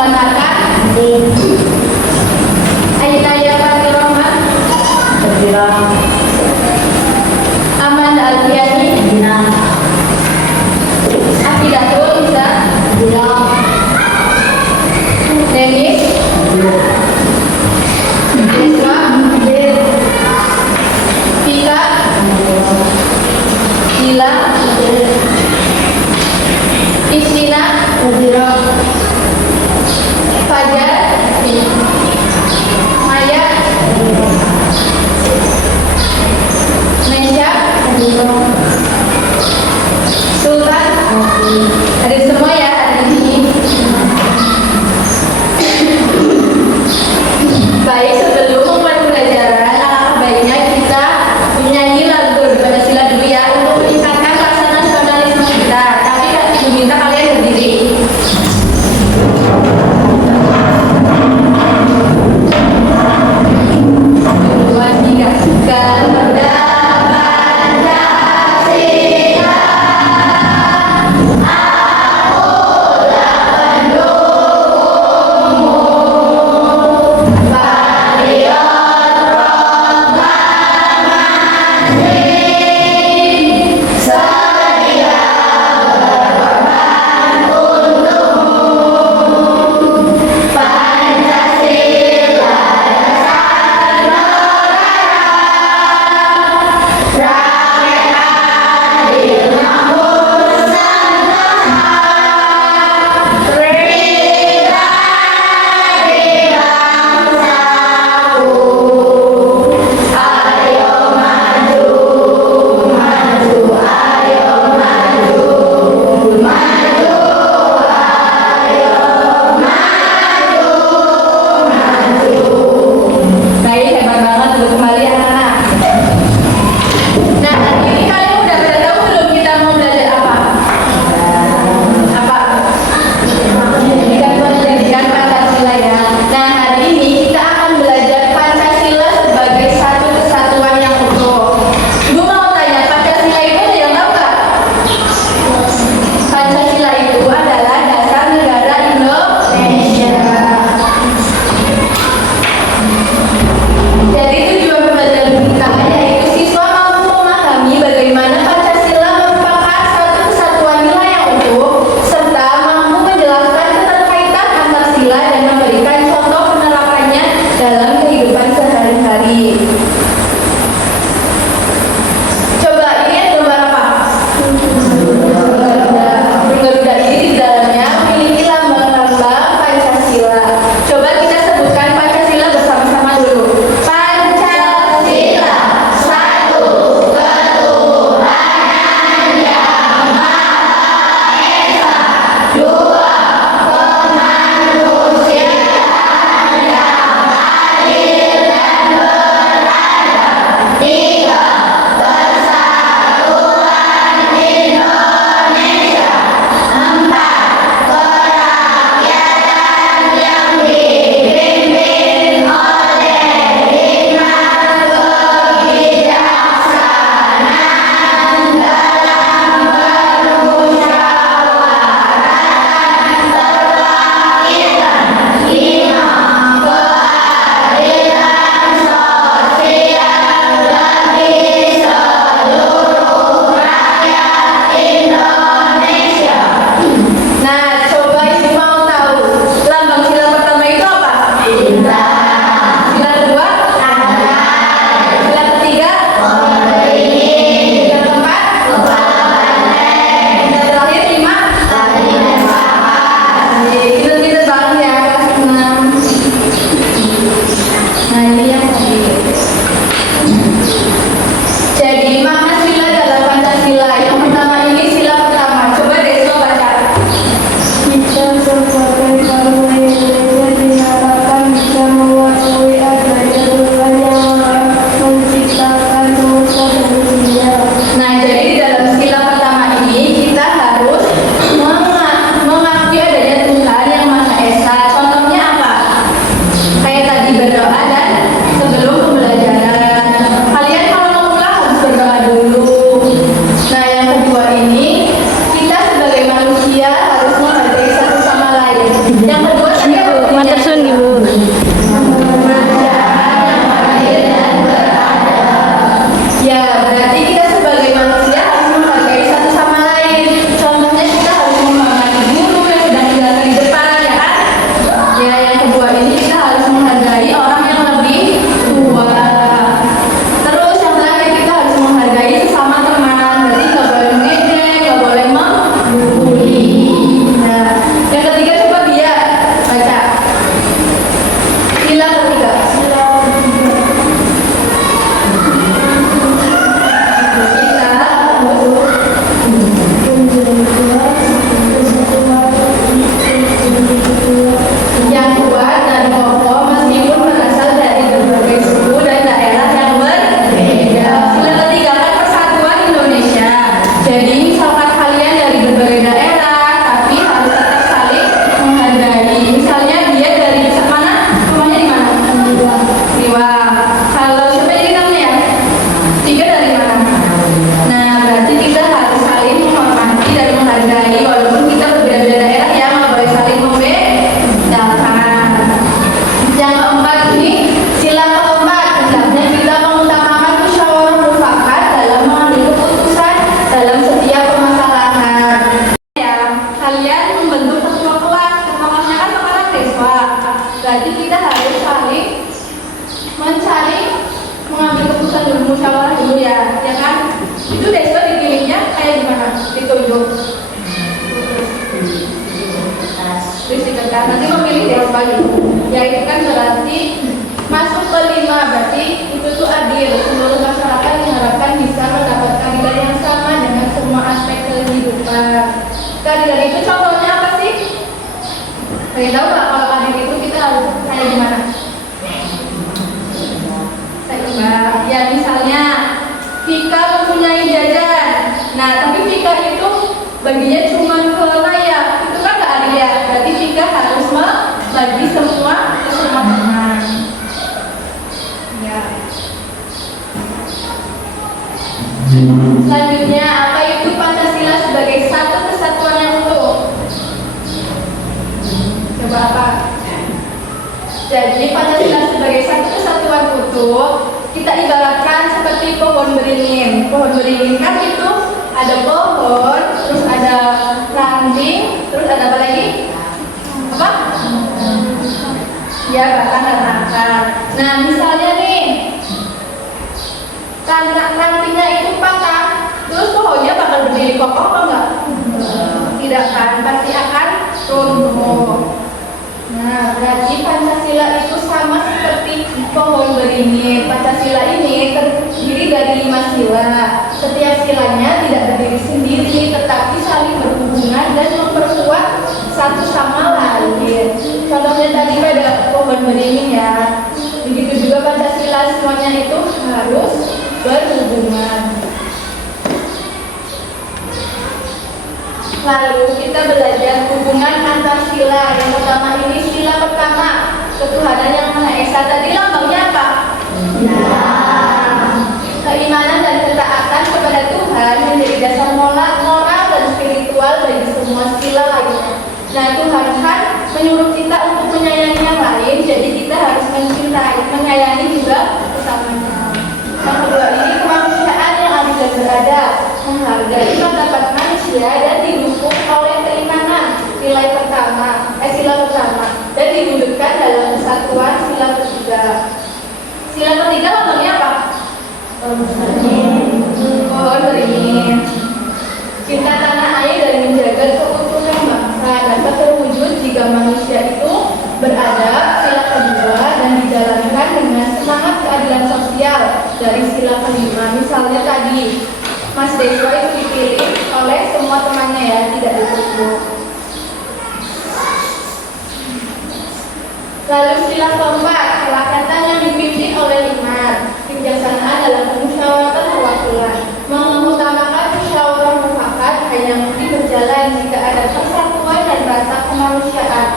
membatalkan. Aina ya Fatir Rahman. Amanda Alfiani. Afidatul Isa. Denis. Deswa. Vika. Gila. Istina. Fajar. Berarti kita harus saling mencari, mengambil keputusan dulu, musyawarah dulu ya kan? Itu besok dipilihnya kayak gimana? Ditunjuk. Terus ditekan, nanti memilih siapa gitu. Ya itu kan berarti masuk ke 5, berarti itu tuh adil. Seluruh masyarakat diharapkan bisa mendapat keadilan yang sama dengan semua aspek kehidupan. Keadilan itu contohnya apa sih? Kalian tahu nggak kalau adil itu kita harus kayak gimana? Seimbang. Ya misalnya Vika mempunyai jajan. Nah tapi Vika itu baginya cuma ke Naya. Itu kan nggak adil ya. Berarti Vika harus membagi semua ke semua teman. Ya. Selanjutnya, apa itu Pancasila sebagai satu kesatuan yang utuh? Coba apa? Jadi Pancasila sebagai satu kesatuan utuh kita ibaratkan seperti pohon beringin. Pohon beringin kan itu ada pohon, terus ada ranting, terus ada apa lagi? Apa? Ya, batang dan akar. Nah, misalnya nih, rantingnya itu patah, terus pohonnya bakal berdiri kokoh apa enggak? Tidak kan, pasti akan runtuh. Nah, berarti Pancasila itu sama seperti pohon beringin. Pancasila ini terdiri dari 5 sila. Setiap silanya tidak berdiri sendiri, tetapi saling berhubungan dan memperkuat satu sama lain. Contohnya tadi ada pohon beringin ya. Begitu juga Pancasila, semuanya itu harus berhubungan. Lalu kita belajar hubungan antar sila. Yang pertama ini sila pertama, ketuhanan yang Maha Esa. Tadi lambangnya apa? Keimanan dan ketaatan kepada Tuhan menjadi dasar moral dan spiritual bagi semua sila lainnya. Nah Tuhan kan menyuruh kita untuk menyayangi yang lain, jadi kita harus mencintai, menyayangi juga sesamanya. Yang kedua ini kemanusiaan yang adil dan beradab, menghargai pendapat manusia dan didukung oleh keimanan. Sila pertama dan diwujudkan dalam kesatuan sila ketiga. Sila ketiga lambangnya apa? Pohon beringin. Cinta tanah air dan menjaga keutuhan bangsa dapat terwujud jika manusia itu beradab. Sila kedua dan dijalankan dengan semangat keadilan sosial dari sila kelima. Misalnya tadi Mas Deswa itu dipilih oleh semua temannya ya, tidak ditunjuk. Lalu sila keempat, kerakyatan yang dipimpin oleh iman, kebijaksanaan dalam pemusyawaratan perwakilan, mengutamakan musyawarah mufakat hanya mungkin berjalan jika ada persatuan dan rasa kemanusiaan.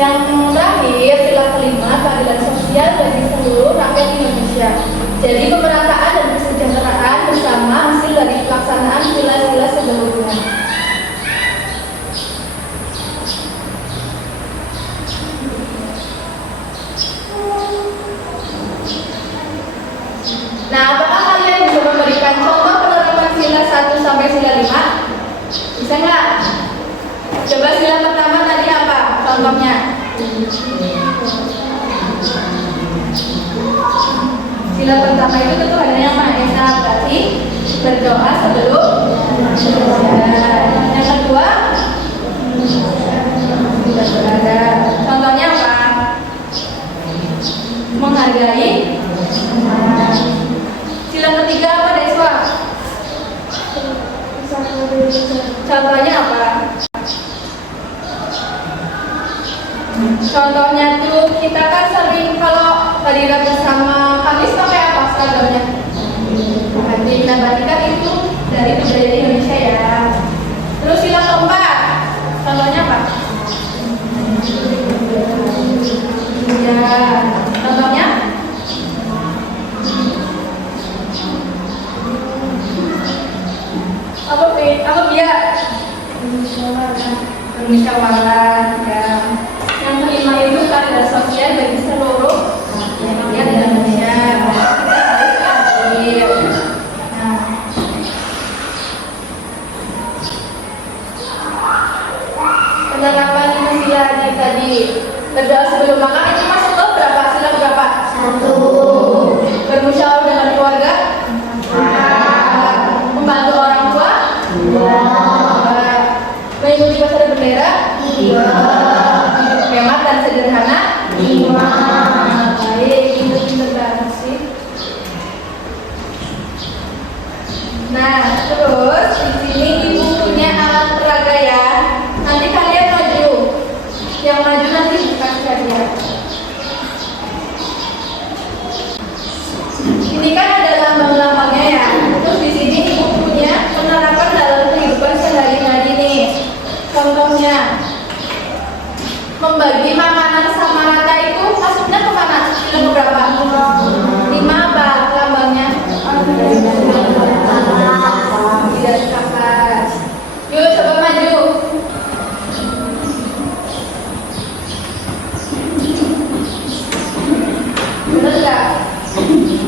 Yang terakhir, sila kelima, keadilan sosial bagi seluruh rakyat Indonesia. Jadi pemerataan dan kesejahteraan bersama hasil dari pelaksanaan sila-sila sebelumnya. Nah, apakah kalian bisa memberikan contoh penerapan sila 1 sampai sila 5? Bisa nggak? Coba sila pertama tadi apa contohnya? Sila pertama itu ketuhanan yang Maha Esa, berarti berdoa sebelum beribadah. Yang kedua, tidak beradab. Contohnya apa? Menghargai. Sila ketiga apa Deswa? Contohnya apa? Contohnya tuh kita kan sering kalau tadi bersama Kamis pakai apa seragamnya? Batik. Nah batik kan itu dari budaya Indonesia ya. Terus sila keempat, contohnya apa? Ya, contohnya? Apa biar? Bermusyawarah ya. Yang kelima itu keadilan sosial bagi seluruh rakyat Indonesia. Kita harus adil. Nah, tadi. Berdoa sebelum makan itu masuk ke berapa? Sila berapa? 1. Bermusyawarah dengan keluarga? 4. Membantu orang tua? 2. Mengikuti upacara bendera? 3. Hemat dan sederhana? 5. Baik, itu pinter banget sih. Nah, terus di sini ibu punya alat peraga ya. Nanti kalian maju. Yang maju nanti dikasih hadiah. Ini kan ada lambang-lambangnya ya. Terus di sini ibu punya penerapan dalam kehidupan sehari-hari nih. Contohnya, membagi makanan sama rata itu maksudnya kemana? Sila berapa? 5 apa lambangnya? Tidak kapas. Yuk coba maju. Benar nggak?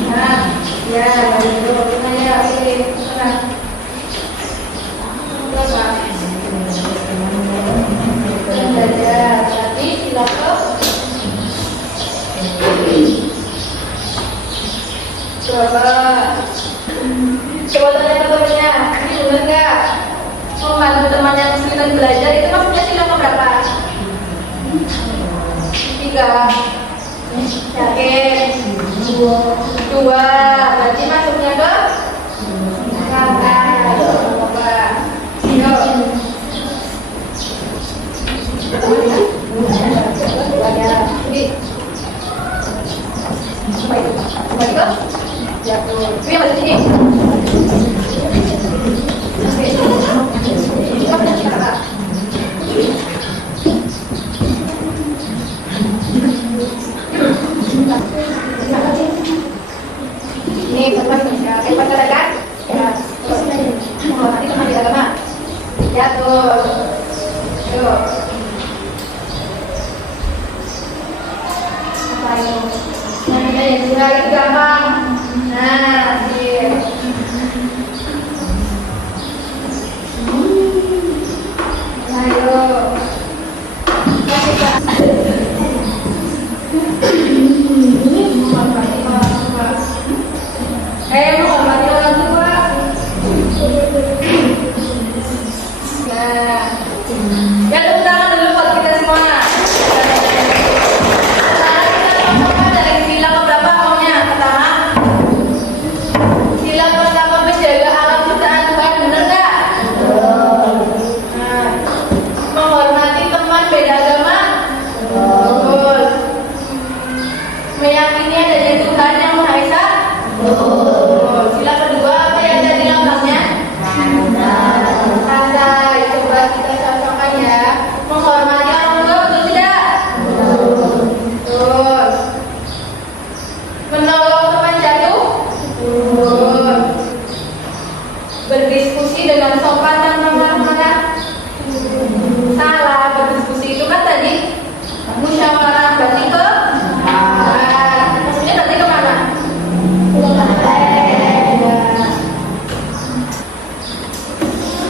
Nah, ya baru kita ya pilih. Nah, berapa? Dan belajar. Tapi silakan. Coba tanya ke temennya, ini bener nggak? Membantu teman yang kesulitan belajar itu maksudnya sila berapa? 3. Yakin? 2. Berarti masuknya ke kata. Coba. Yuk. Kembali ke? Jatuh. Ini yang sini. Ini pacar kan? Ya. Nanti kembali agama. Jatuh. Yuk. Apa itu? Nah, ini itu gampang. Nah, sip. Ayo. Menghormati orang tua. Nah, ya tepuk tangan dulu buat kita semua. Meyakini adanya Tuhan yang Maha Esa. Sila kedua apa yang tadi lambangnya? Santai. Coba kita cocokkan ya. Menghormati orang tua betul tidak? Betul. Menolong teman jatuh? Betul. Berdiskusi dengan sopan tanpa marah-marah? Salah. Berdiskusi itu kan tadi musyawarah, berarti ke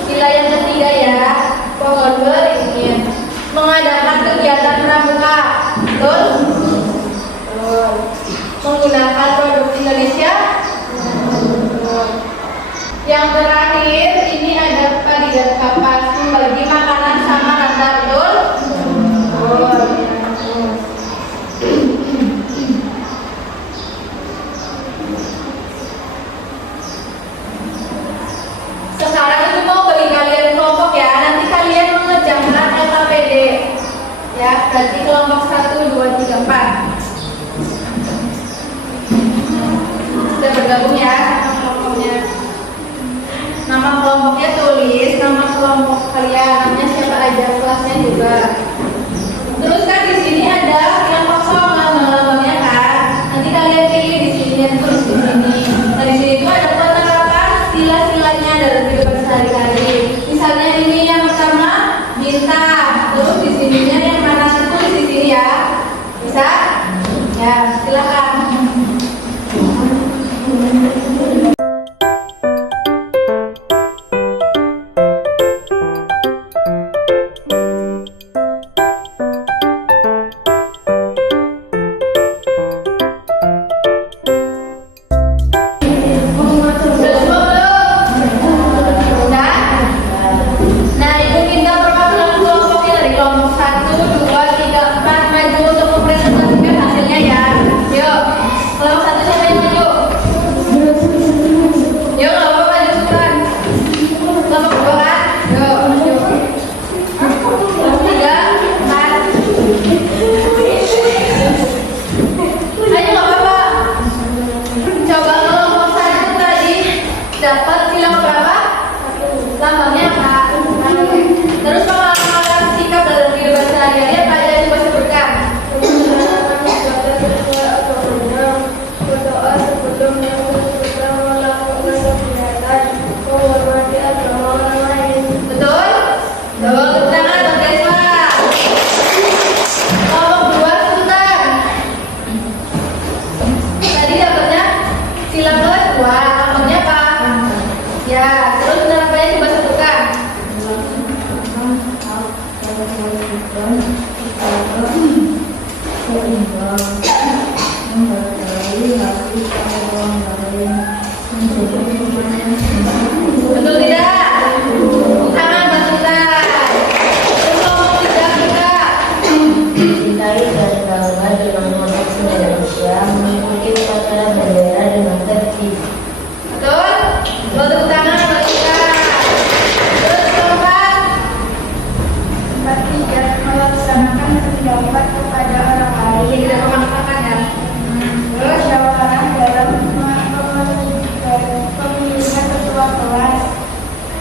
sila yang ketiga ya, pohon beringin mengadakan kegiatan pramuka, betul? Betul. Menggunakan produk Indonesia, betul. Yang terakhir ini ada padi dan kapas, membagi makanan sama rata, betul? Betul. Sekarang itu mau bagi kalian kelompok ya. Nanti kalian mengerjakan LKPD ya. Berarti kelompok 1, 2, 3, 4 sudah bergabung ya sama kelompoknya. Nama kelompoknya tulis, nama kelompok kalian, namanya siapa aja, kelasnya juga. Terus kan di sini ada yang kosong lambang-lambangnya kan. Nanti kalian pilih di sini dan terus di sini. Nah di sini itu ada penerapan sila-silanya dalam kehidupan sehari-hari. Misalnya ini yang pertama bintang, terus di sininya yang mana tulis di sini ya. Bisa? Ya, silakan. Dicintai dan bangga dengan konteks Indonesia, mengikuti upacara bendera dengan tertib. Betul? Tepuk tangan buat kita. Terus keempat, tidak melaksanakan pendapat kepada orang lain. ini tidak memaksakan ya. Terus Musyawarah dalam pemilihan ketua kelas,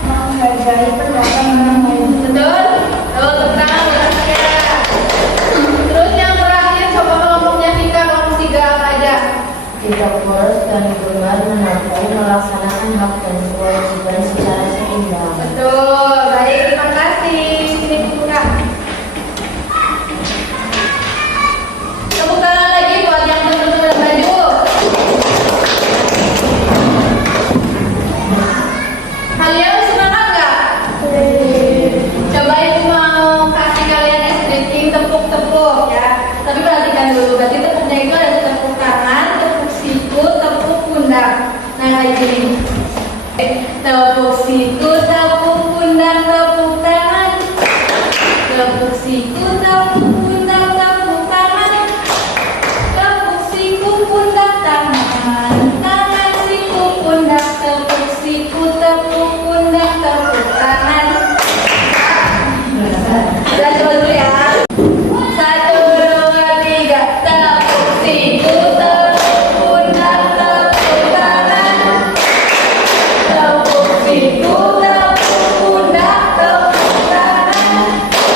menghargai pendapat orang lain. betul? Tepuk tangan buat kita. Terus yang terakhir coba kelompoknya Vika, kelompok 3 apa aja? Tidak boros dan gemar menabung, melaksanakan hak dan kewajiban secara seimbang. Betul, baik, terima kasih. Sini buka. Tepuk tangan lagi buat yang benar-benar baju. Kalian semangat nggak? Coba ibu mau kasih kalian stretching tepuk-tepuk ya. Tapi perhatikan dulu, berarti tepuknya itu ada tepuk tangan, tepuk siku, tepuk pundak. Nah kayak gini. Tepuk siku, tepuk pundak, tepuk tangan. Tepuk siku, tepuk pundak, tepuk tangan. Tepuk siku, pundak, tangan. Tangan, siku, pundak, tepuk siku, tepuk pundak, tepuk tangan. Kita coba dulu ya. 1, 2, 3. Tepuk siku, tepuk pundak, tepuk tangan. Tepuk siku, tepuk pundak, tepuk tangan.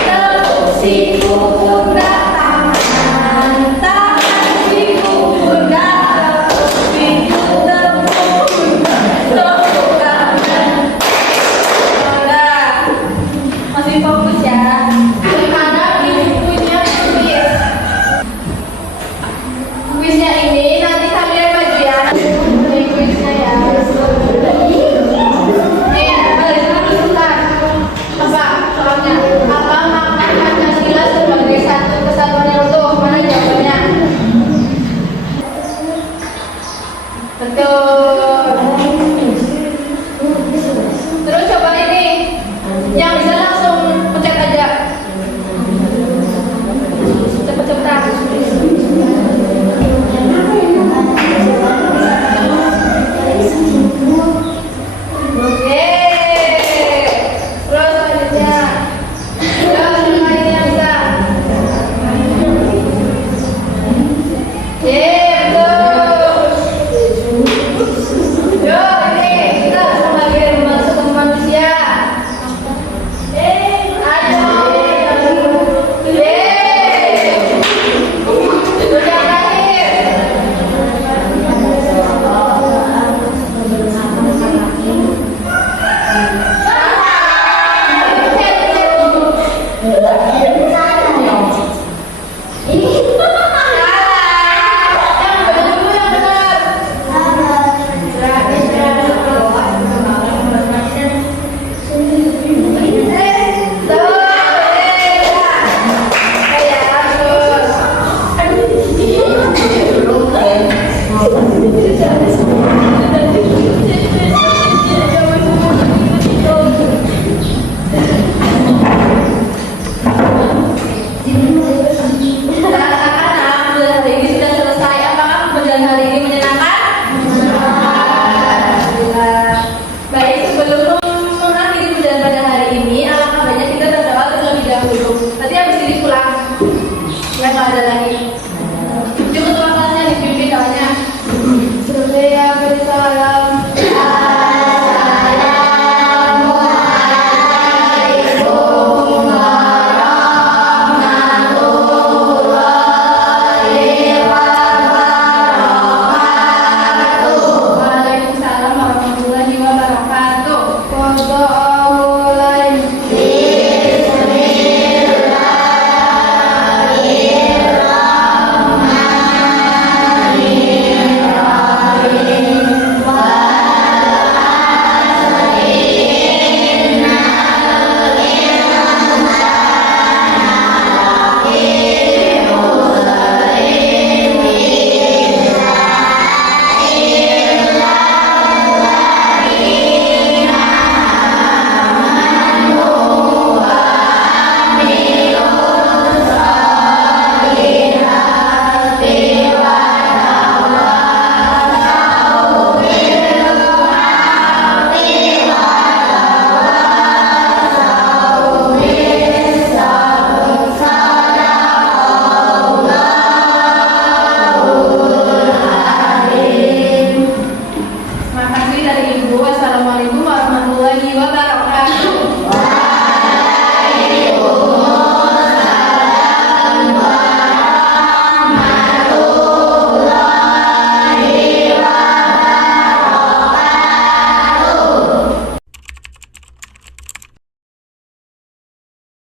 Tepuk siku, pundak, tangan. Tangan, siku, pundak, tepuk siku, tepuk pundak, tepuk tangan. Udah. Masih fokus ya. Gimana ini kuisnya kuis? Kuisnya ini nanti kalian baju ya. Ini kuisnya ya. Nih, balik dulu Sultan. Apa soalnya? Apa makna Pancasila sebagai satu kesatuan yang utuh? Mana jawabannya? Betul. Terus coba ini. Yang bisa langsung pencet aja. Cepet-cepetan. Terus selanjutnya. Terus yang lainnya bisa. Betul. Yo, ini kita semakin masuk ke manusia. Ayo. Itu yang terakhir. Ada lagi.